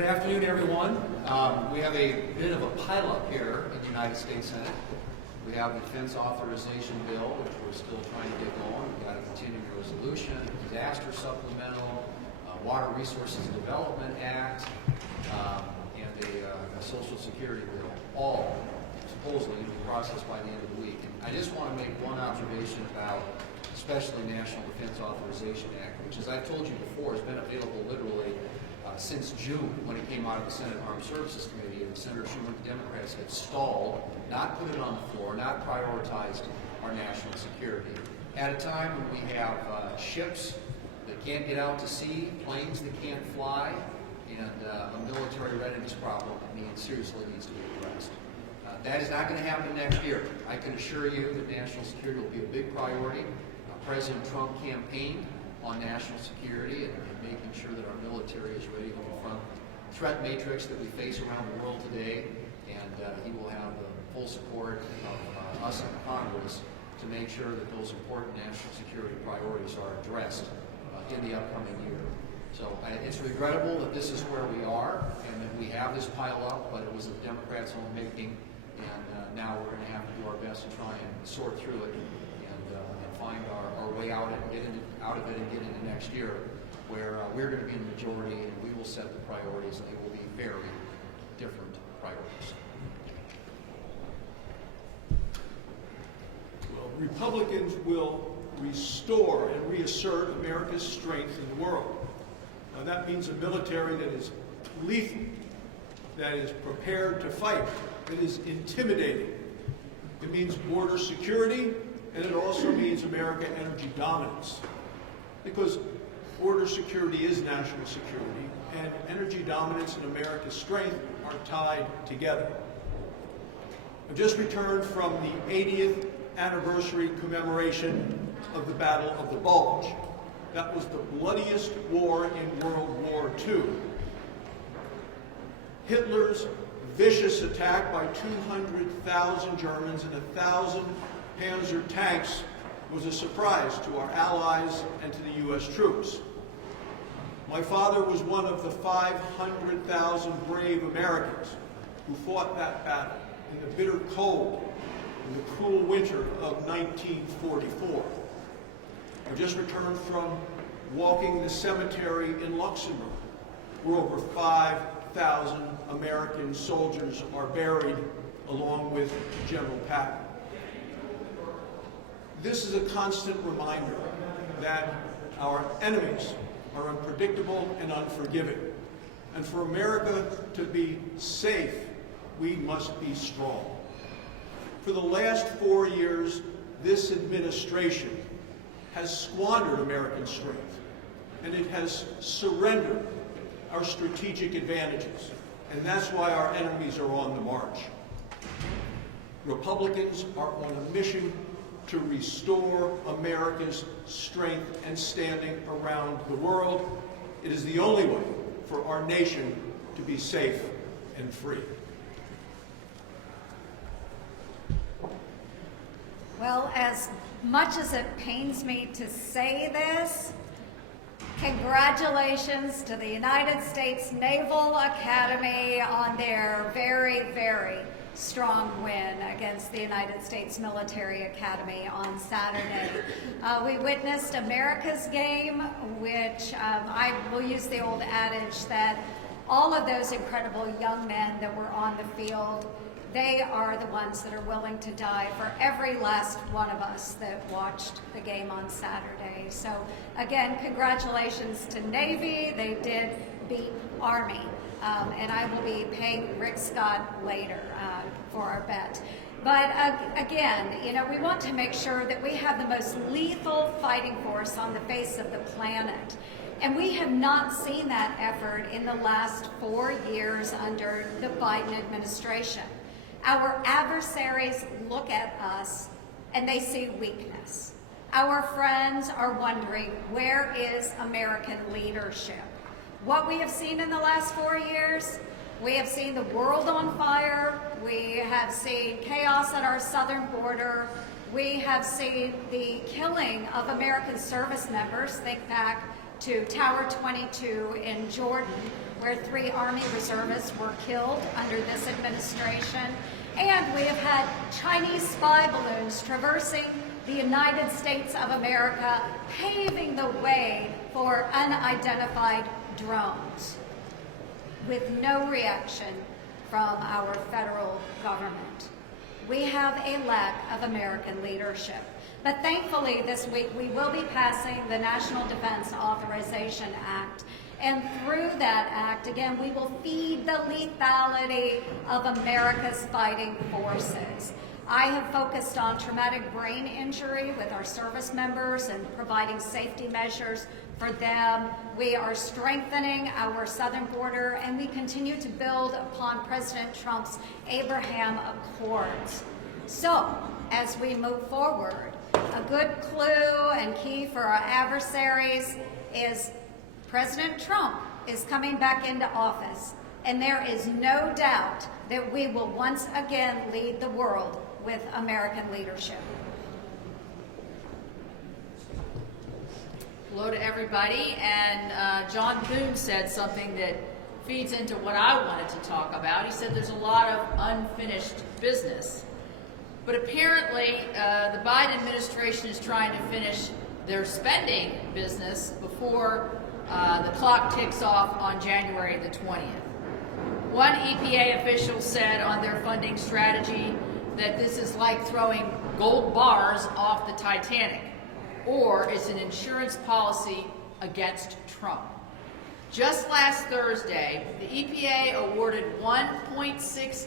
Good afternoon, everyone. We have a bit of a pileup here in the United States Senate. We have the Defense Authorization Bill, which we're still trying to get going. We've got a continuing resolution, a disaster supplemental, Water Resources Development Act, and a Social Security bill, all supposedly to be processed by the end of the week. And I just want to make one observation about especially National Defense Authorization Act, which, as I've told you before, has been available literally since June when it came out of the Senate Armed Services Committee, and Senator Schumer and the Democrats had stalled, not put it on the floor, not prioritized our national security. At a time when we have ships that can't get out to sea, planes that can't fly, and a military readiness problem that seriously needs to be addressed. That is not going to happen next year. I can assure you that national security will be a big priority. President Trump campaigned on national security and making sure that our military is ready to confront the threat matrix that we face around the world today, and he will have the full support of us in Congress to make sure that those important national security priorities are addressed in the upcoming year. So it's regrettable that this is where we are and that we have this pile up, but it was the Democrats' own making, and now we're going to have to do our best to try and sort through it and find our way out of it and get into next year, where we're going to be in the majority and we will set the priorities, and they will be very different priorities. Well, Republicans will restore and reassert America's strength in the world. Now, that means a military that is lethal, that is prepared to fight, that is intimidating. It means border security, and it also means American energy dominance. Because border security is national security, and energy dominance and America's strength are tied together. I've just returned from the 80th anniversary commemoration of the Battle of the Bulge. That was the bloodiest war in World War II. Hitler's vicious attack by 200,000 Germans and 1,000 Panzer tanks was a surprise to our allies and to the U.S. troops. My father was one of the 500,000 brave Americans who fought that battle in the bitter cold in the cruel winter of 1944. I just returned from walking the cemetery in Luxembourg, where over 5,000 American soldiers are buried, along with General Patton. This is a constant reminder that our enemies are unpredictable and unforgiving. And for America to be safe, we must be strong. For the last 4 years, this administration has squandered American strength, and it has surrendered our strategic advantages. And that's why our enemies are on the march. Republicans are on a mission to restore America's strength and standing around the world. It is the only way for our nation to be safe and free. Well, as much as it pains me to say this, congratulations to the United States Naval Academy on their very, very strong win against the United States Military Academy on Saturday. We witnessed America's game, which I will use the old adage that all of those incredible young men that were on the field, they are the ones that are willing to die for every last one of us that watched the game on Saturday. So again, congratulations to Navy. They did beat Army. And I will be paying Rick Scott later for our bet. But again, we want to make sure that we have the most lethal fighting force on the face of the planet. And we have not seen that effort in the last 4 years under the Biden administration. Our adversaries look at us and they see weakness. Our friends are wondering, where is American leadership? What we have seen in the last 4 years, we have seen the world on fire, we have seen chaos at our southern border, we have seen the killing of American service members. Think back to Tower 22 in Jordan, where 3 Army reservists were killed under this administration. And we have had Chinese spy balloons traversing the United States of America, paving the way for unidentified drones, with no reaction from our federal government. We have a lack of American leadership. But thankfully this week we will be passing the National Defense Authorization Act. And through that act, again, we will feed the lethality of America's fighting forces. I have focused on traumatic brain injury with our service members and providing safety measures for them. We are strengthening our southern border, and we continue to build upon President Trump's Abraham Accords. So, as we move forward, a good clue and key for our adversaries is President Trump is coming back into office, and there is no doubt that we will once again lead the world with American leadership. Hello to everybody, and John Boone said something that feeds into what I wanted to talk about. He said there's a lot of unfinished business. But apparently, the Biden administration is trying to finish their spending business before the clock ticks off on January the 20th. One EPA official said on their funding strategy that this is like throwing gold bars off the Titanic, or it's an insurance policy against Trump. Just last Thursday, the EPA awarded $1.6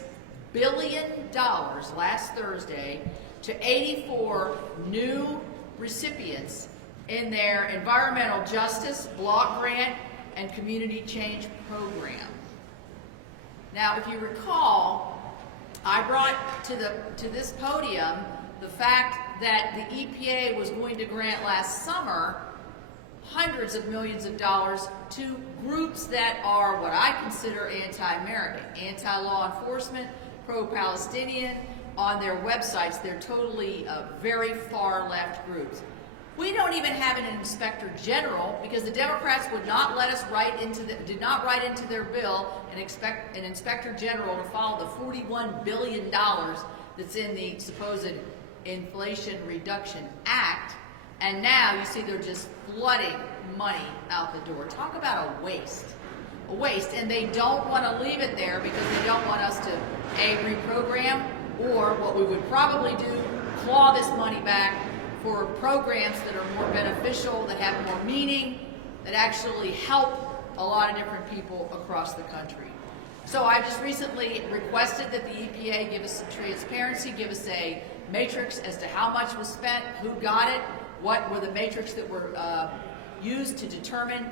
billion last Thursday to 84 new recipients in their environmental justice, block grant, and community change program. Now, if you recall, I brought to this podium the fact that the EPA was going to grant last summer hundreds of millions of dollars to groups that are what I consider anti-American, anti-law enforcement, pro-Palestinian. On their websites, they're totally very far left groups. We don't even have an inspector general because the Democrats would not let us did not write into their bill and expect an inspector general to follow the $41 billion that's in the supposed Inflation Reduction Act. And now you see they're just flooding money out the door. Talk about a waste. A waste. And they don't want to leave it there because they don't want us to, A, reprogram, or what we would probably do, claw this money back for programs that are more beneficial, that have more meaning, that actually help a lot of different people across the country. So I just recently requested that the EPA give us some transparency, give us a matrix as to how much was spent, who got it, what were the matrix that were used to determine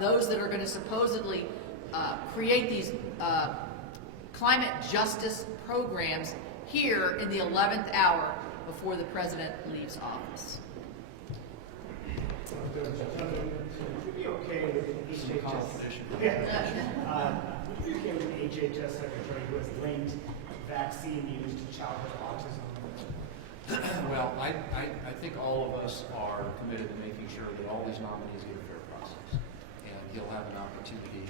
those that are going to supposedly create these climate justice programs here in the 11th hour before the president leaves office. Would you be okay with the HHS? Would you be okay with the HHS secretary who has linked vaccine use to childhood autism? Well, I think all of us are committed to making sure that all these nominees get a fair process. And he'll have an opportunity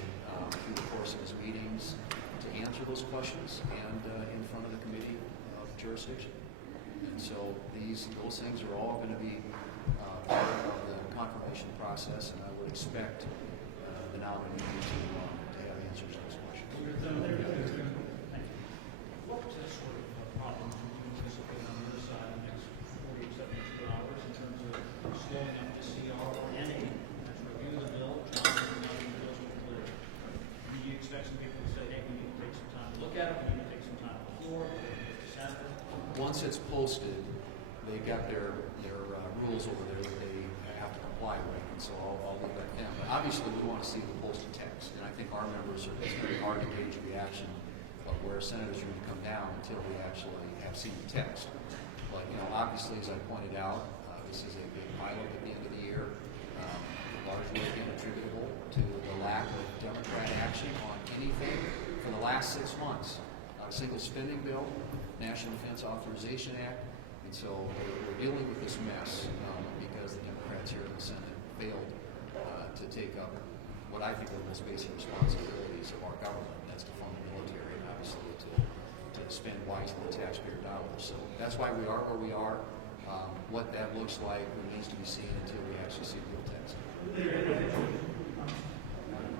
through the course of his meetings to answer those questions and in front of the committee of jurisdiction. And so those things are all going to be part of the confirmation process, and I would expect the nominee to have answers to those questions. What sort of problems do you anticipate on your side in the next 48, 72 hours in terms of slowing up the CR or any as review the bill, trying to make the bills more clear? Do you expect some people to say, hey, we need to take some time to look at it, we need to take some time on the floor, December? Once it's posted, they've got their rules over there that they have to comply with, and so I'll leave that to them. But obviously, we want to see the posted text, and I think our members it's very hard to gauge reaction of where senators are going to come down until we actually have seen the text. But obviously, as I pointed out, this is a big pileup at the end of the year, largely again attributable to the lack of Democrat action on anything for the last 6 months. Not a single spending bill, National Defense Authorization Act, and so we're dealing with this mess because the Democrats here in the Senate failed to take up what I think are the most basic responsibilities of our government. That's to fund the military and obviously to spend wisely taxpayer dollars. So that's why we are where we are. What that looks like remains to be seen until we actually see real text.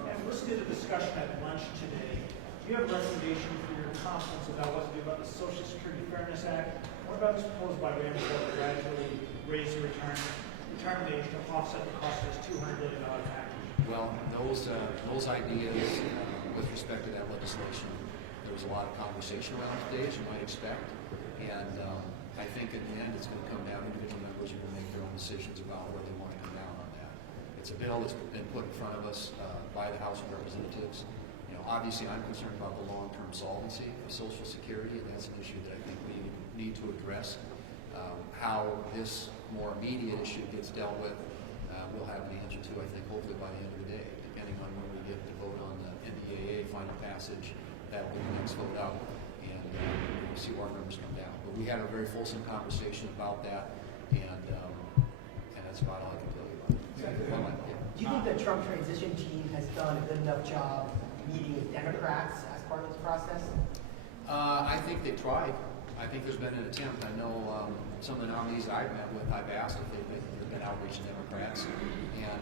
And listen to the discussion at lunch today. Do you have a recommendation for your conference about what to do about the Social Security Fairness Act? What about this proposal by Rand Paul to gradually raise the retirement age to offset the cost of this $200 billion package? Well, those ideas with respect to that legislation, there was a lot of conversation around today, as you might expect, and I think in the end it's going to come down to individual members who will make their own decisions about where they want to come down on that. It's a bill that's been put in front of us by the House of Representatives. You know, obviously I'm concerned about the long-term solvency of Social Security, and that's an issue that I think we need to address. How this more immediate issue gets dealt with, we'll have an answer to, I think, hopefully by the end of the day, depending on when we get to vote on the NDAA final passage. That'll be the next vote out, and we'll see where our numbers come down. But we had a very fulsome conversation about that, and that's about all I can tell you about it. Do you think the Trump transition team has done a good enough job meeting with Democrats as part of this process? I think they tried. I think there's been an attempt. I know some of the nominees I've met with, I've asked if there's been outreach to Democrats,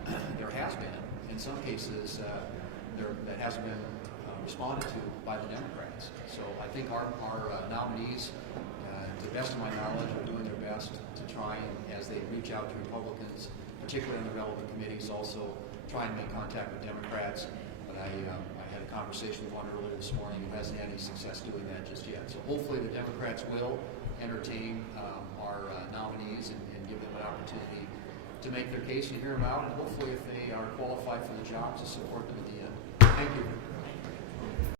and there has been. In some cases, that hasn't been responded to by the Democrats. So I think our nominees, to the best of my knowledge, are doing their best to try and, as they reach out to Republicans, particularly in the relevant committees, also try and make contact with Democrats. But I had a conversation with one earlier this morning who hasn't had any success doing that just yet. So hopefully the Democrats will entertain our nominees and give them an opportunity to make their case and hear them out, and hopefully if they are qualified for the job, to support them at the end. Thank you.